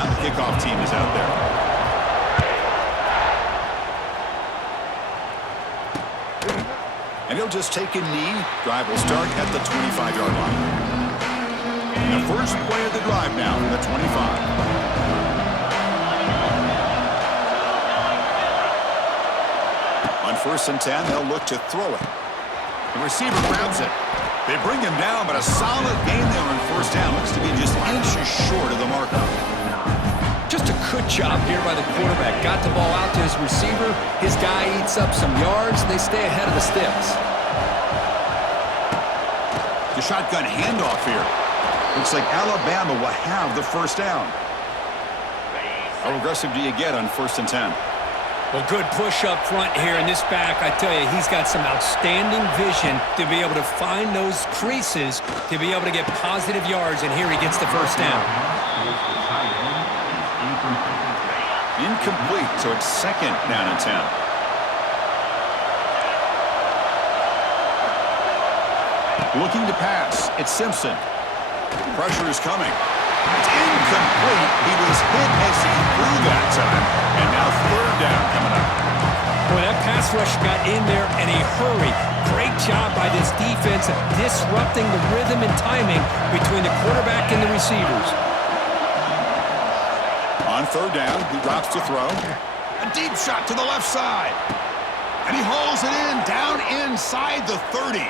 now. The kickoff team is out there. And he'll just take a knee. Drive will start at the 25-yard line. And the first play of the drive now from the 25. On 1st and 10, they'll look to throw it. The receiver grabs it. They bring him down, but a solid gain there on 1st down. Looks to be just inches short of the marker. Just a good job here by the quarterback. Got the ball out to his receiver. His guy eats up some yards, and they stay ahead of the sticks. The shotgun handoff here. Looks like Alabama will have the 1st down. How aggressive do you get on 1st and 10? Well, good push up front here in this back. I tell you, he's got some outstanding vision to be able to find those creases, to be able to get positive yards, and here he gets the 1st down. Incomplete, so it's 2nd down and 10. Looking to pass, it's Simpson. Pressure is coming. It's incomplete. He was hit as he threw that time. And now 3rd down coming up. Boy, that pass rush got in there in a hurry. Great job by this defense of disrupting the rhythm and timing between the quarterback and the receivers. On 3rd down, he drops to throw. A deep shot to the left side. And he hauls it in, down inside the 30.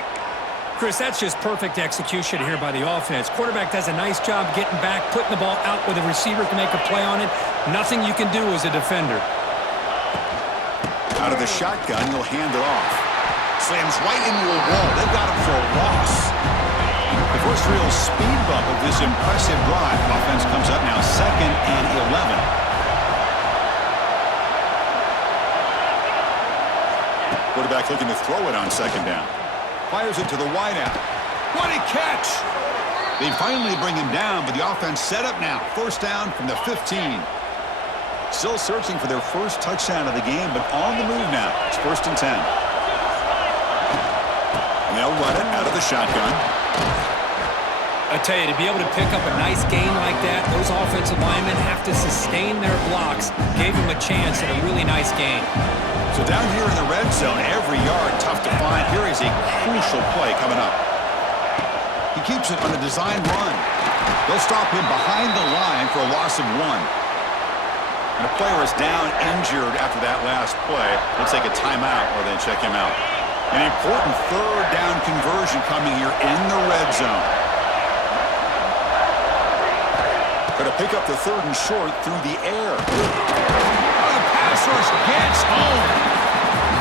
Chris, that's just perfect execution here by the offense. Quarterback does a nice job getting back, putting the ball out where the receiver can make a play on it. Nothing you can do as a defender. Out of the shotgun, he'll hand it off. Slams right into a wall. They've got him for a loss. The first real speed bump of this impressive drive. Offense comes up now 2nd and 11. Quarterback looking to throw it on 2nd down. Fires it to the wideout. What a catch! They finally bring him down, but the offense set up now. 1st down from the 15. Still searching for their 1st touchdown of the game, but on the move now. It's 1st and 10. And they'll run it out of the shotgun. I tell you, to be able to pick up a nice gain like that, those offensive linemen have to sustain their blocks. Gave him a chance at a really nice gain. So down here in the red zone, every yard tough to find. Here is a crucial play coming up. He keeps it on a design run. They'll stop him behind the line for a loss of 1. And a player is down injured after that last play. They'll take a timeout or then check him out. An important 3rd down conversion coming here in the red zone. Going to pick up the 3rd and short through the air. Pass rush gets home.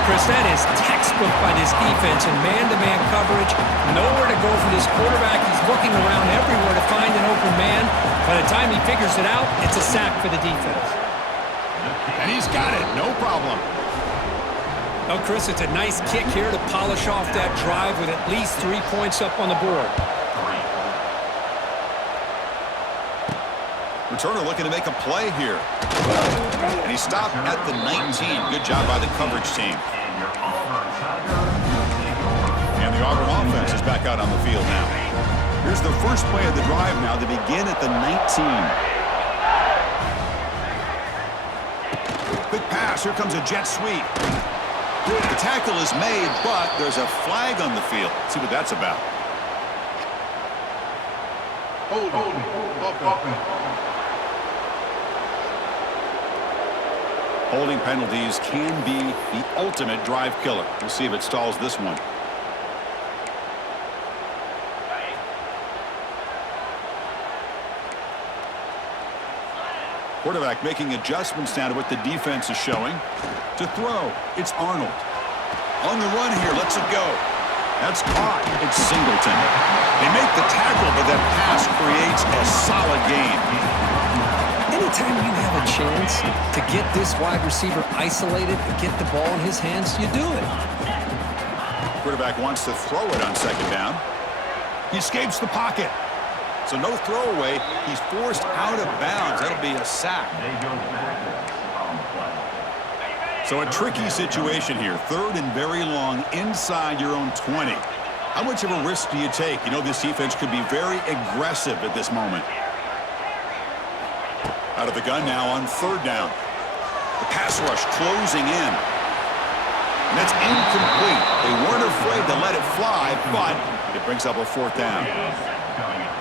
Chris, that is textbook by this defense in man-to-man coverage. Nowhere to go for this quarterback. He's looking around everywhere to find an open man. By the time he figures it out, it's a sack for the defense. And he's got it. No problem. Oh, Chris, it's a nice kick here to polish off that drive with at least 3 points up on the board. Returner looking to make a play here. And he stopped at the 19. Good job by the coverage team. And the Auburn offense is back out on the field now. Here's the first play of the drive now. They begin at the 19. Quick pass. Here comes a jet sweep. The tackle is made, but there's a flag on the field. Let's see what that's about. Holding penalties can be the ultimate drive killer. We'll see if it stalls this one. Quarterback making adjustments now to what the defense is showing. To throw, it's Arnold. On the run here, lets it go. That's caught. It's Singleton. They make the tackle, but that pass creates a solid gain. Anytime you have a chance to get this wide receiver isolated and get the ball in his hands, you do it. Quarterback wants to throw it on 2nd down. He escapes the pocket. So no throwaway. He's forced out of bounds. That'll be a sack. So a tricky situation here. 3rd and very long inside your own 20. How much of a risk do you take? You know this defense could be very aggressive at this moment. Out of the gun now on third down. The pass rush closing in. And that's incomplete. They weren't afraid to let it fly, but it brings up a fourth down.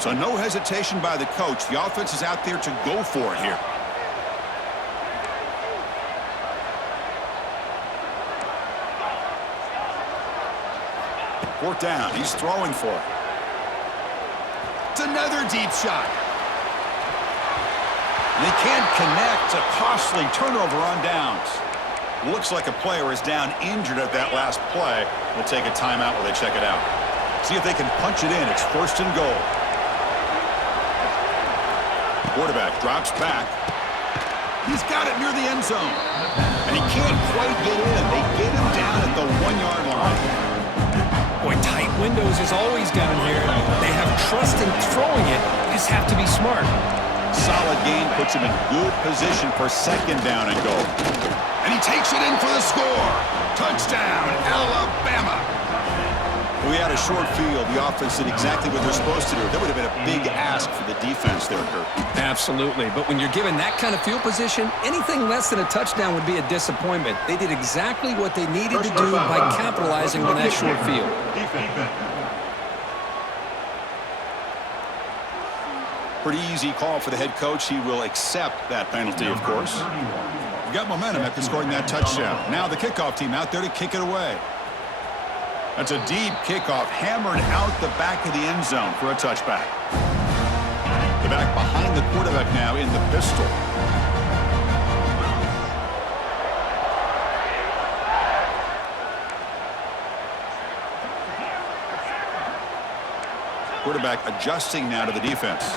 So no hesitation by the coach. The offense is out there to go for it here. Fourth down. He's throwing for it. It's another deep shot. And they can't connect. A costly turnover on downs. Looks like a player is down injured at that last play. We'll take a timeout while they check it out. See if they can punch it in. It's first and goal. Quarterback drops back. He's got it near the end zone. And he can't quite get in. They get him down at the 1-yard line. Boy, tight windows is always down here. They have trust in throwing it. You just have to be smart. Solid gain puts him in good position for second down and goal. And he takes it in for the score. Touchdown, Alabama. We had a short field. The offense did exactly what they're supposed to do. That would have been a big ask for the defense there, Kurt. Absolutely. But when you're given that kind of field position, anything less than a touchdown would be a disappointment. They did exactly what they needed to do by capitalizing on that short field. Pretty easy call for the head coach. He will accept that penalty, of course. We got momentum after scoring that touchdown. Now the kickoff team out there to kick it away. That's a deep kickoff, hammered out the back of the end zone for a touchback. The back behind the quarterback now in the pistol. Quarterback adjusting now to the defense.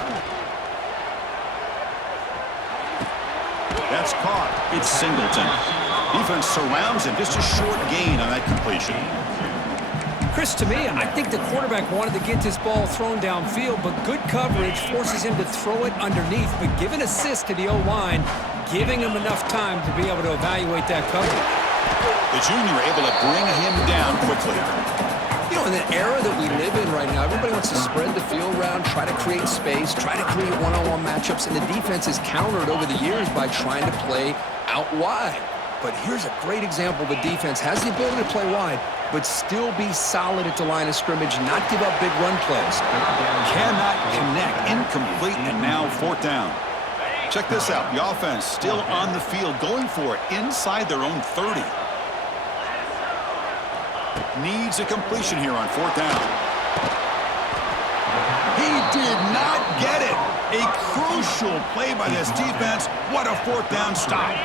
That's caught. It's Singleton. Defense surrounds him. Just a short gain on that completion. Chris, to me, I think the quarterback wanted to get this ball thrown downfield, but good coverage forces him to throw it underneath. But give an assist to the O-line, giving him enough time to be able to evaluate that coverage. The junior able to bring him down quickly. You know, in the era that we live in right now, everybody wants to spread the field around, try to create space, try to create one-on-one matchups, and the defense is countered over the years by trying to play out wide. But here's a great example. The defense has the ability to play wide, but still be solid at the line of scrimmage, not give up big run plays. Cannot connect. Incomplete, and now fourth down. Check this out. The offense still on the field, going for it inside their own 30. Needs a completion here on fourth down. He did not get it. A crucial play by this defense. What a fourth down stop.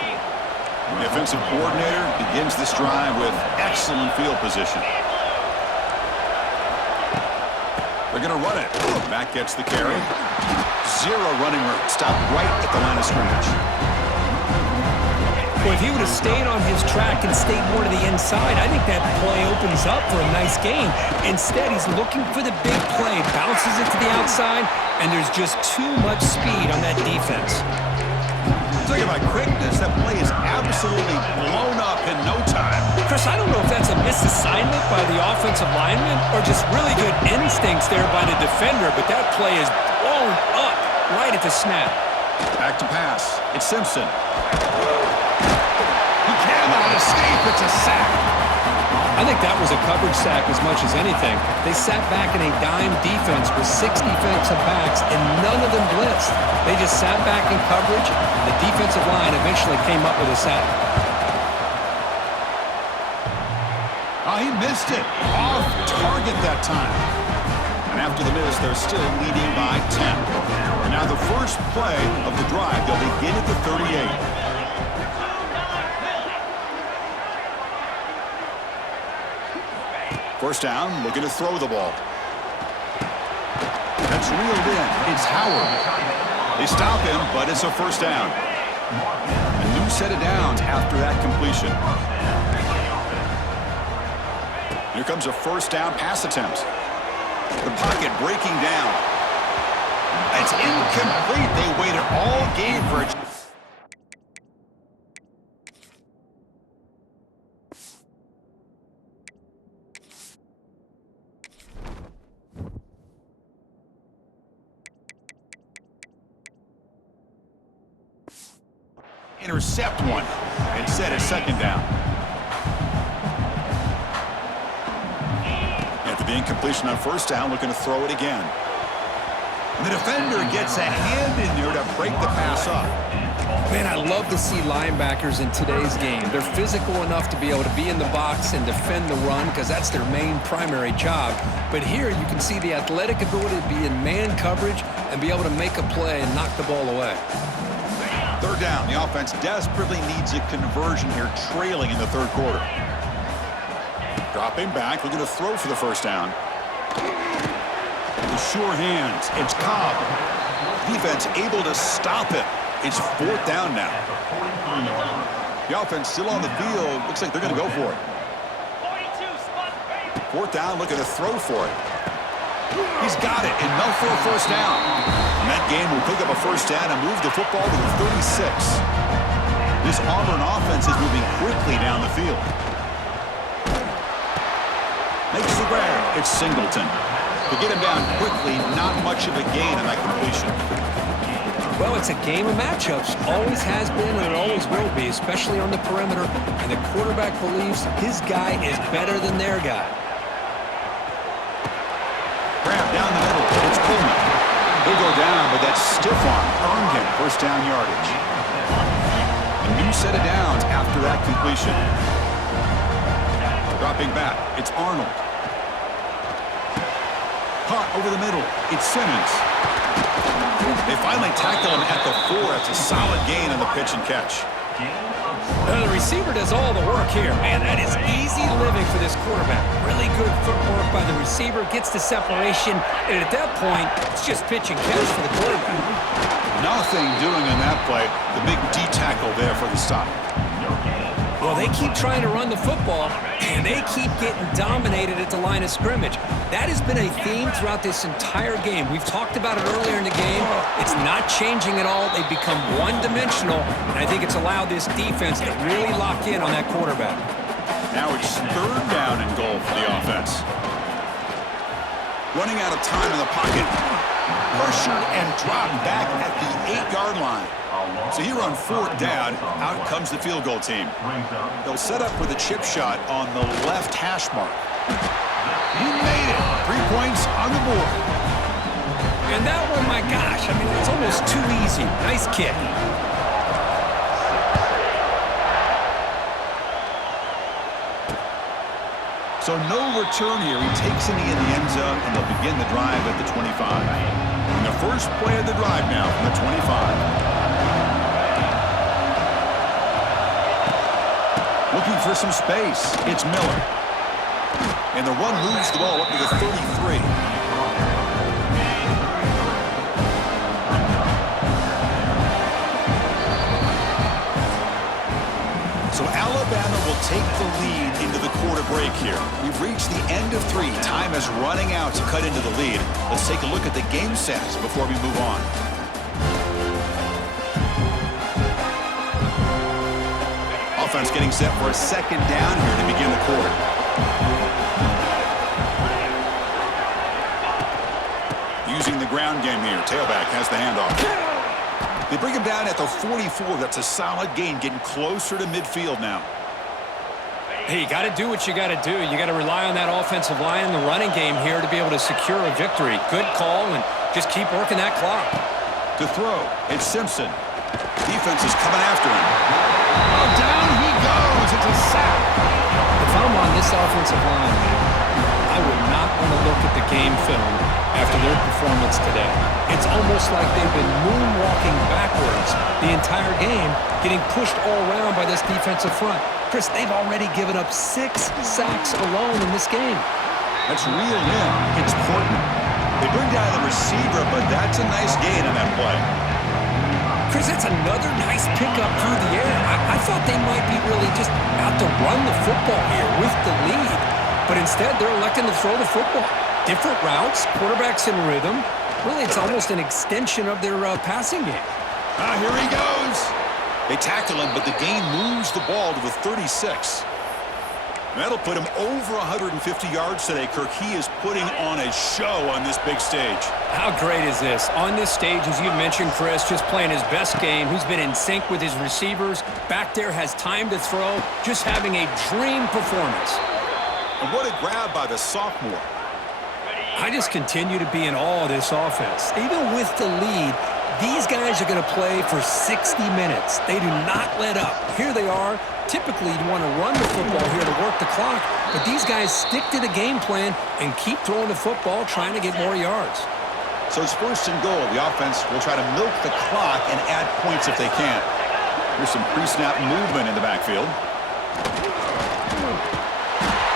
The offensive coordinator begins this drive with excellent field position. They're going to run it. Back gets the carry. Zero running room. Stopped right at the line of scrimmage. Well, if he would have stayed on his track and stayed more to the inside, I think that play opens up for a nice gain. Instead, he's looking for the big play, bounces it to the outside, and there's just too much speed on that defense. Talking about quickness, that play is absolutely blown up in no time. Chris, I don't know if that's a misassignment by the offensive lineman or just really good instincts there by the defender, but that play is blown up right at the snap. Back to pass. It's Simpson. He cannot escape. It's a sack. I think that was a coverage sack as much as anything. They sat back in a dime defense with 6 defensive backs, and none of them blitzed. They just sat back in coverage, and the defensive line eventually came up with a sack. Oh, he missed it. Off target that time. And after the miss, they're still leading by 10. And now the first play of the drive, they'll begin at the 38. First down, looking to throw the ball. That's reeled in. It's Howard. They stop him, but it's a first down. A new set of downs after that completion. Here comes a first down pass attempt. The pocket breaking down. It's incomplete. They waited all game for it. intercept one. Instead, it's second down. After the incompletion on first down, looking to throw it again. And the defender gets a hand in there to break the pass up. Man, I love to see linebackers in today's game. They're physical enough to be able to be in the box and defend the run because that's their main primary job. But here you can see the athletic ability to be in man coverage and be able to make a play and knock the ball away. Third down. The offense desperately needs a conversion here, trailing in the third quarter. Dropping back, looking to throw for the first down. The sure hands. It's Cobb. Defense able to stop it. It's fourth down now. The offense still on the field. Looks like they're going to go for it. Fourth down, looking to throw for it. He's got it, enough for a first down. And that game will pick up a first down and move the football to the 36. This Auburn offense is moving quickly down the field. Makes the grab. It's Singleton. To get him down quickly, not much of a gain on that completion. Well, it's a game of matchups. Always has been and it always will be, especially on the perimeter. And the quarterback believes his guy is better than their guy. Grab down the middle. It's Coleman. He'll go down, but that stiff arm earned him first down yardage. A new set of downs after that completion. Dropping back. It's Arnold. Caught over the middle. It's Simmons. They finally tackle him at the 4. It's a solid gain on the pitch and catch. The receiver does all the work here. Man, that is easy living for this quarterback. Really good footwork by the receiver. Gets the separation. And at that point, it's just pitch and catch for the quarterback. Nothing doing in that play. The big D tackle there for the stop. Well, they keep trying to run the football, and they keep getting dominated at the line of scrimmage. That has been a theme throughout this entire game. We've talked about it earlier in the game. It's not changing at all. They've become one-dimensional, and I think it's allowed this defense to really lock in on that quarterback. Now it's third down and goal for the offense. Running out of time in the pocket. Pressured and dropped back at the 8-yard line. So here on fourth down, out comes the field goal team. They'll set up with a chip shot on the left hash mark. You made it. 3 points on the board. And that one, my gosh, I mean, it's almost too easy. Nice kick. So no return here. He takes it in the end zone, and they'll begin the drive at the 25. And the first play of the drive now from the 25. Looking for some space. It's Miller. And the run moves the ball up to the 33. So Alabama will take the lead into the quarter break here. We've reached the end of 3. Time is running out to cut into the lead. Let's take a look at the game stats before we move on. Offense getting set for a second down here to begin the quarter. Using the ground game here. Tailback has the handoff. They bring him down at the 44. That's a solid gain, getting closer to midfield now. Hey, you got to do what you got to do. You got to rely on that offensive line in the running game here to be able to secure a victory. Good call, and just keep working that clock. To throw, it's Simpson. Defense is coming after him. Oh, down he goes. It's a sack. If I'm on this offensive line, I would not want to look at the game film after their performance today. It's almost like they've been moonwalking backwards the entire game, getting pushed all around by this defensive front. Chris, they've already given up 6 sacks alone in this game. That's real in. It's Portman. They bring down the receiver, but that's a nice gain on that play. Chris, that's another nice pickup through the air. I thought they might be really just out to run the football here with the lead. But instead, they're electing to throw the football. Different routes, quarterbacks in rhythm. Really, it's almost an extension of their passing game. Here he goes. They tackle him, but the gain moves the ball to the 36. That'll put him over 150 yards today, Kirk. He is putting on a show on this big stage. How great is this? On this stage, as you mentioned, Chris, just playing his best game. He's been in sync with his receivers. Back there, has time to throw. Just having a dream performance. And what a grab by the sophomore. I just continue to be in awe of this offense. Even with the lead, these guys are going to play for 60 minutes. They do not let up. Here they are. Typically, you'd want to run the football here to work the clock, but these guys stick to the game plan and keep throwing the football, trying to get more yards. So it's first and goal. The offense will try to milk the clock and add points if they can. Here's some pre-snap movement in the backfield.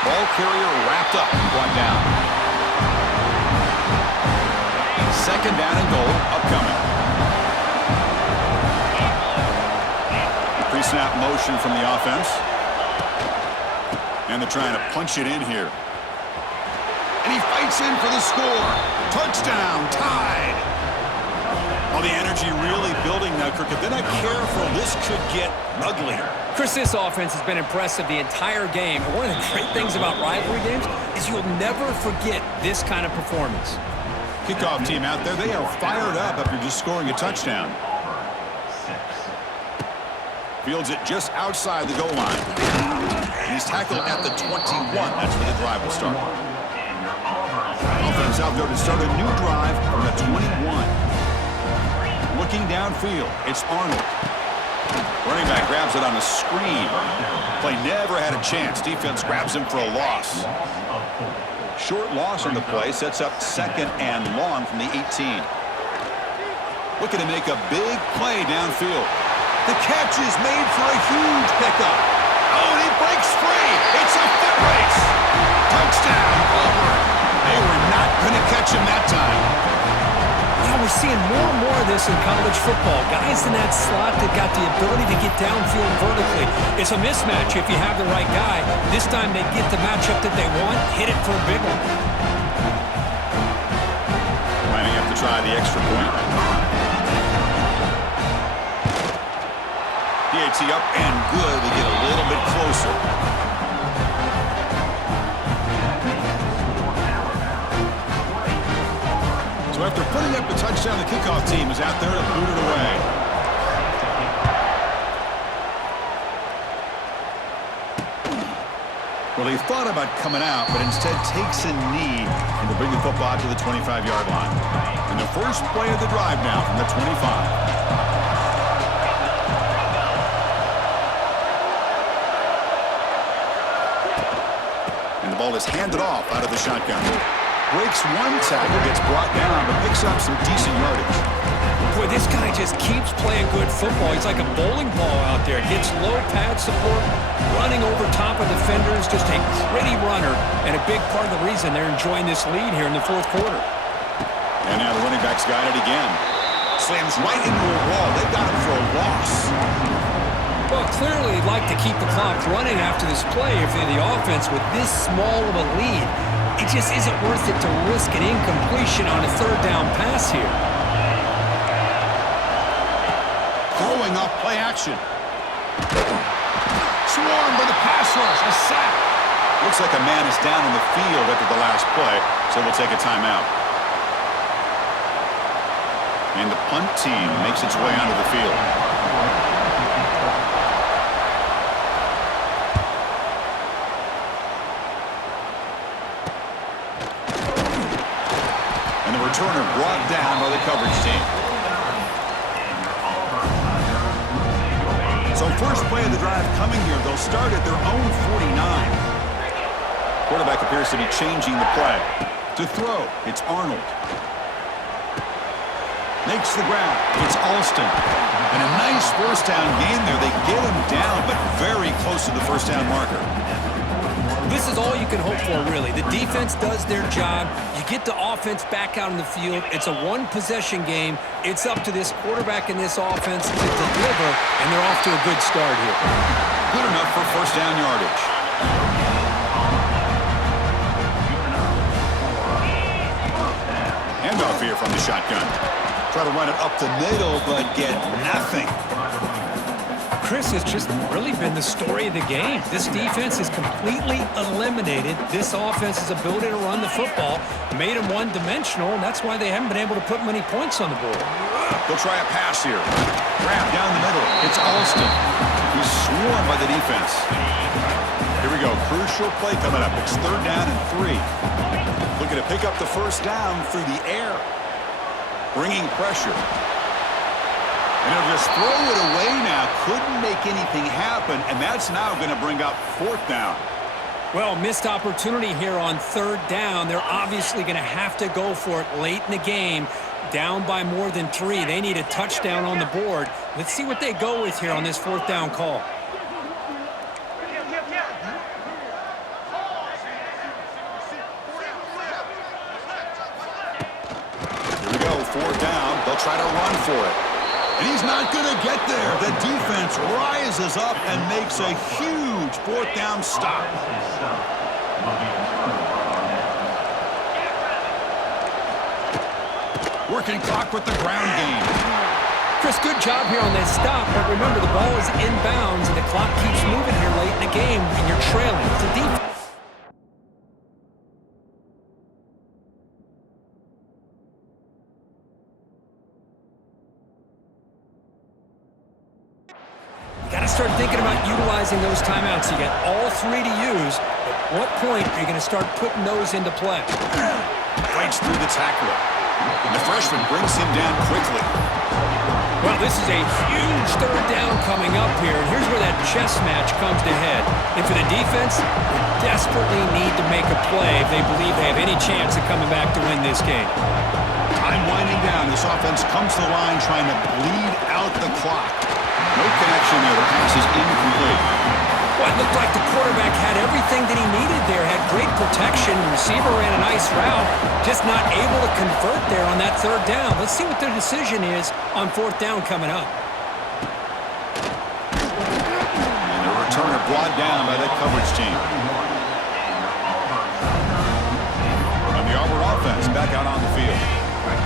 Ball carrier wrapped up, brought down. Second down and goal upcoming. Pre-snap motion from the offense. And they're trying to punch it in here. And he fights in for the score. Touchdown, tied. Well, the energy really building now, Kirk. If they're not careful, this could get ugly. Chris, this offense has been impressive the entire game. And one of the great things about rivalry games is you'll never forget this kind of performance. Kickoff team out there, they are fired up after just scoring a touchdown. Fields it just outside the goal line. And he's tackled at the 21. That's where the drive will start. Offense out there to start a new drive from the 21. Looking downfield, it's Arnold. Running back grabs it on a screen. Play never had a chance. Defense grabs him for a loss. Short loss on the play sets up second and long from the 18. Looking to make a big play downfield. The catch is made for a huge pickup. Oh, and he breaks free. It's a foot race. Touchdown, Auburn. They were not going to catch him that time. Now we're seeing more and more of this in college football. Guys in that slot that got the ability to get downfield vertically. It's a mismatch if you have the right guy. This time they get the matchup that they want, hit it for a big one. Lining up to try the extra point. PAT up and good. We get a little bit closer. So after putting up the touchdown, the kickoff team is out there to boot it away. Well, he thought about coming out, but instead takes a knee and to bring the football to the 25-yard line. And the first play of the drive now from the 25. Ball is handed off out of the shotgun. Breaks one tackle, gets brought down, but picks up some decent yardage. Boy, this guy just keeps playing good football. He's like a bowling ball out there. Gets low pad support, running over top of defenders, just a gritty runner, and a big part of the reason they're enjoying this lead here in the fourth quarter. And now the running back's got it again. Slams right into a wall. They got him for a loss. Well, clearly he'd like to keep the clock running after this play if they're the offense with this small of a lead. It just isn't worth it to risk an incompletion on a third down pass here. Throwing off play action. Swarmed by the pass rush. A sack. Looks like a man is down in the field after the last play, so we'll take a timeout. And the punt team makes its way onto the field. Returner brought down by the coverage team. So first play of the drive coming here. They'll start at their own 49. Quarterback appears to be changing the play. To throw, it's Arnold. Makes the grab. It's Alston. And a nice first down gain there. They get him down, but very close to the first down marker. This is all you can hope for, really. The defense does their job. You get the offense back out in the field. It's a one-possession game. It's up to this quarterback and this offense to deliver, and they're off to a good start here. Good enough for first down yardage. Handoff here from the shotgun. Try to run it up the middle, but get nothing. Chris, has just really been the story of the game. This defense has completely eliminated this offense's ability to run the football, made them one-dimensional, and that's why they haven't been able to put many points on the board. They'll try a pass here. Grab down the middle. It's Alston. He's swarmed by the defense. Here we go. Crucial play coming up. It's 3rd down and 3. Looking to pick up the first down through the air. Bringing pressure. And they'll just throw it away now. Couldn't make anything happen, and that's now going to bring up 4th down. Well, missed opportunity here on 3rd down. They're obviously going to have to go for it late in the game. Down by more than 3. They need a touchdown on the board. Let's see what they go with here on this 4th down call. Here we go, 4th down. They'll try to run for it. And he's not going to get there. The defense rises up and makes a huge 4th down stop. Working clock with the ground game. Chris, good job here on that stop, but remember the ball is inbounds and the clock keeps moving here late in the game and you're trailing. It's a defense. Start thinking about utilizing those timeouts. You got all 3 to use. At what point are you going to start putting those into play? Breaks through the tackler. And the freshman brings him down quickly. Well, this is a huge 3rd down coming up here, and here's where that chess match comes to head. And for the defense, they desperately need to make a play if they believe they have any chance of coming back to win this game. Time winding down. This offense comes to the line trying to bleed out the clock. No connection there. The pass is incomplete. Well, it looked like the quarterback had everything that he needed there. Had great protection. The receiver ran a nice route. Just not able to convert there on that 3rd down. Let's see what their decision is on 4th down coming up. And the returner brought down by that coverage team. And the Auburn offense back out on the field.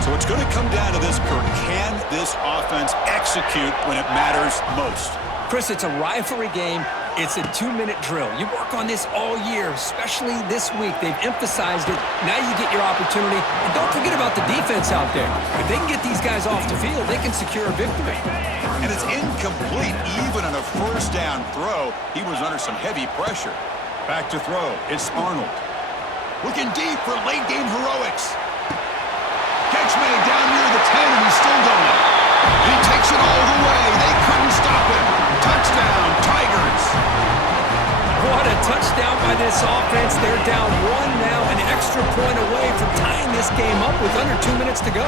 So it's going to come down to this, Kirk. Can this offense execute when it matters most? Chris, it's a rivalry game. It's a 2-minute drill. You work on this all year, especially this week. They've emphasized it. Now you get your opportunity. And don't forget about the defense out there. If they can get these guys off the field, they can secure a victory. And it's incomplete. Even on a 1st down throw, he was under some heavy pressure. Back to throw. It's Arnold. Looking deep for late game heroics. Catch made down near the 10, and he's still going. And he takes it all the way. They couldn't stop him. Touchdown, Tigers. What a touchdown by this offense. They're down 1 now, an extra point away from tying this game up with under 2 minutes to go.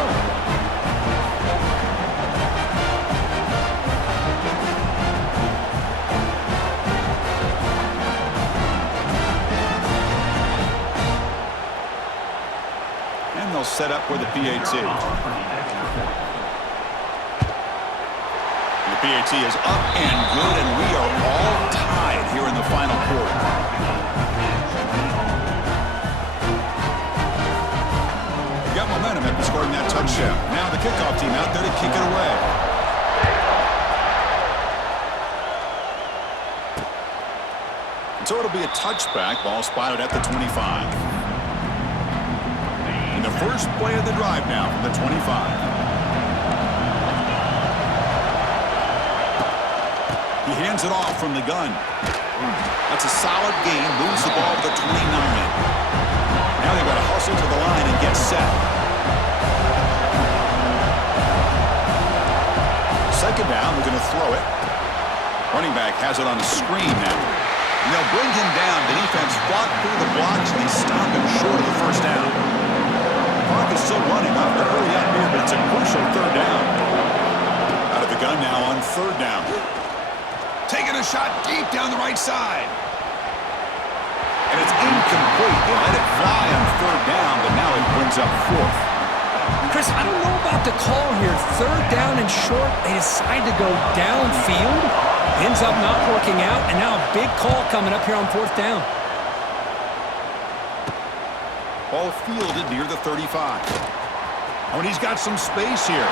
And they'll set up with the PAT. The PAT is up and good, and we are all tied here in the final quarter. Got momentum after scoring that touchdown. Now the kickoff team out there to kick it away. And so it'll be a touchback. Ball spotted at the 25. And the first play of the drive now from the 25. He hands it off from the gun. That's a solid gain. Moves the ball to the 29. Now they've got to hustle to the line and get set. Second down, we're going to throw it. Running back has it on a screen now. And they'll bring him down. The defense fought through the blocks, and they stop him short of the first down. The clock is still running. Have to hurry up here, but it's a crucial 3rd down. Out of the gun now on 3rd down. Taking a shot deep down the right side. And it's incomplete. They let it fly on 3rd down, but now it brings up 4th. Chris, I don't know about the call here. 3rd down and short. They decide to go downfield. Ends up not working out. And now a big call coming up here on 4th down. Ball fielded near the 35. Oh, and he's got some space here.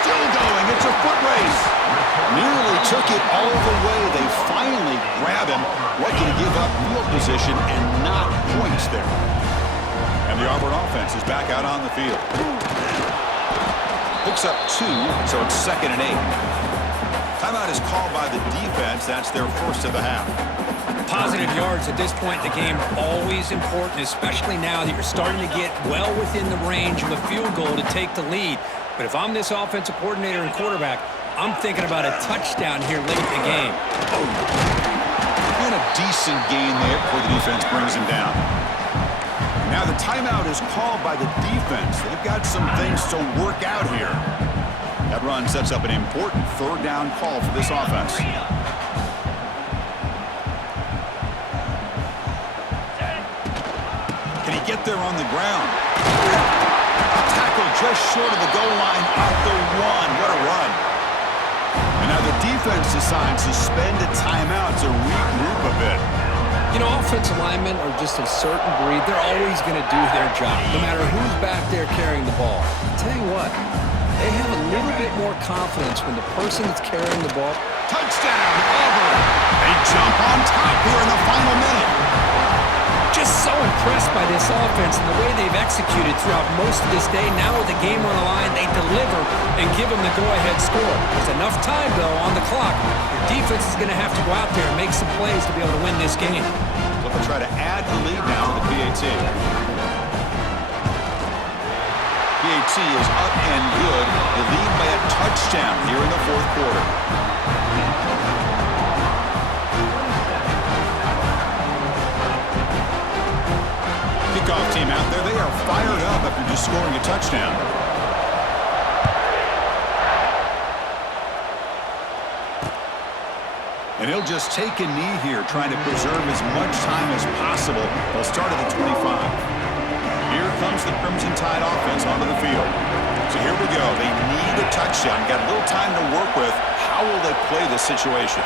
Still going. It's a foot race. Nearly took it all the way. They finally grab him, lucky to give up field position and not points there. And the Auburn offense is back out on the field. Picks up 2, so it's 2nd and 8. Timeout is called by the defense. That's their first of the half. Positive yards at this point in the game are always important, especially now that you're starting to get well within the range of a field goal to take the lead. But if I'm this offensive coordinator and quarterback, I'm thinking about a touchdown here late in the game. And a decent gain there before the defense brings him down. Now the timeout is called by the defense. They've got some things to work out here. That run sets up an important 3rd down call for this offense. Can he get there on the ground? A tackle just short of the goal line at the 1. What a run. And now the defense decides to spend a timeout to regroup a bit. You know, offensive linemen are just a certain breed. They're always going to do their job, no matter who's back there carrying the ball. I'll tell you what, they have a little bit more confidence when the person that's carrying the ball. Touchdown, Auburn! They jump on top here in the final minute. Just so impressed by this offense and the way they've executed throughout most of this day. Now with the game on the line, they deliver and give them the go-ahead score. There's enough time, though, on the clock. Your defense is going to have to go out there and make some plays to be able to win this game. So they'll try to add the lead now with the PAT. PAT is up and good. They lead by a touchdown here in the 4th quarter. Kickoff team out there. They are fired up after just scoring a touchdown. And he'll just take a knee here, trying to preserve as much time as possible. They'll start at the 25. Here comes the Crimson Tide offense onto the field. So here we go. They need a touchdown. Got a little time to work with. How will they play this situation?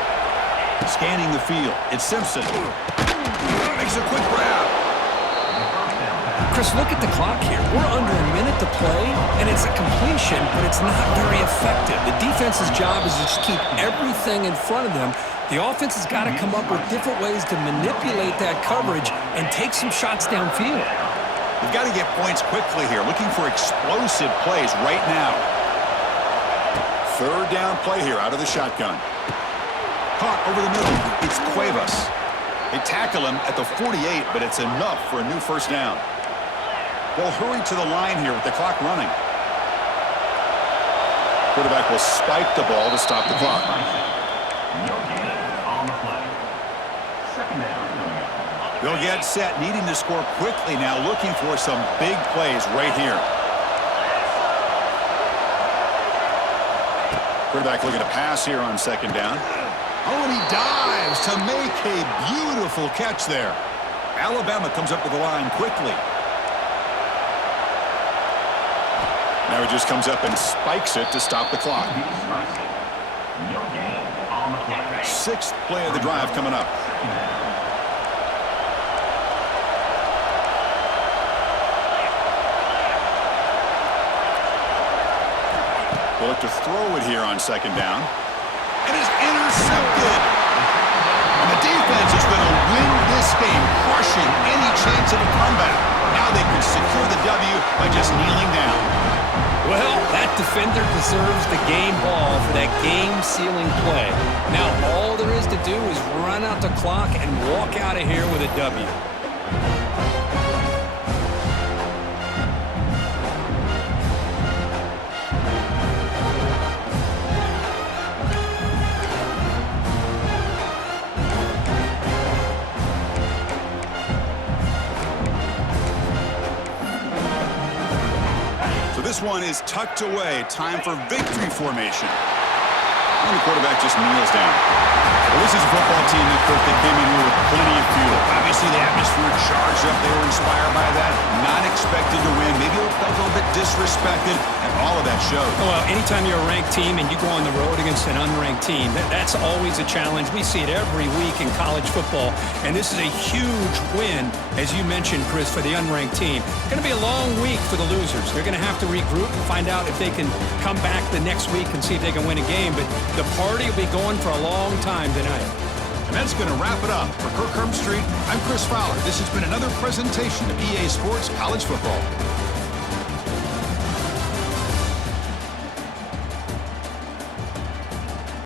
Scanning the field. It's Simpson. Makes a quick grab. Chris, look at the clock here. We're under a minute to play, and it's a completion, but it's not very effective. The defense's job is to just keep everything in front of them. The offense has got to come up with different ways to manipulate that coverage and take some shots downfield. We've got to get points quickly here. Looking for explosive plays right now. 3rd down play here out of the shotgun. Caught over the middle. It's Cuevas. They tackle him at the 48, but it's enough for a new 1st down. They'll hurry to the line here with the clock running. Quarterback will spike the ball to stop the clock. They'll get set, needing to score quickly now, looking for some big plays right here. Quarterback looking to pass here on 2nd down. Oh, and he dives to make a beautiful catch there. Alabama comes up to the line quickly. Now he just comes up and spikes it to stop the clock. 6th play of the drive coming up. They'll look to throw it here on 2nd down. It is intercepted. And the defense is going to win this game, crushing any chance of a comeback. Now they can secure the W by just kneeling down. Well, that defender deserves the game ball for that game-sealing play. Now, all there is to do is run out the clock and walk out of here with a W. This one is tucked away. Time for victory formation. And the quarterback just kneels down. Well, this is a football team that came in here with plenty of fuel. Obviously, the atmosphere charged up. They were inspired by that. Not expected to win. Maybe felt a little bit disrespected, and all of that showed. Well, anytime you're a ranked team and you go on the road against an unranked team, that's always a challenge. We see it every week in college football, and this is a huge win, as you mentioned, Chris, for the unranked team. It's going to be a long week for the losers. They're going to have to regroup and find out if they can come back the next week and see if they can win a game. But The party will be going for a long time tonight. And that's going to wrap it up. For Kirk Herbstreit, I'm Chris Fowler. This has been another presentation of EA Sports College Football.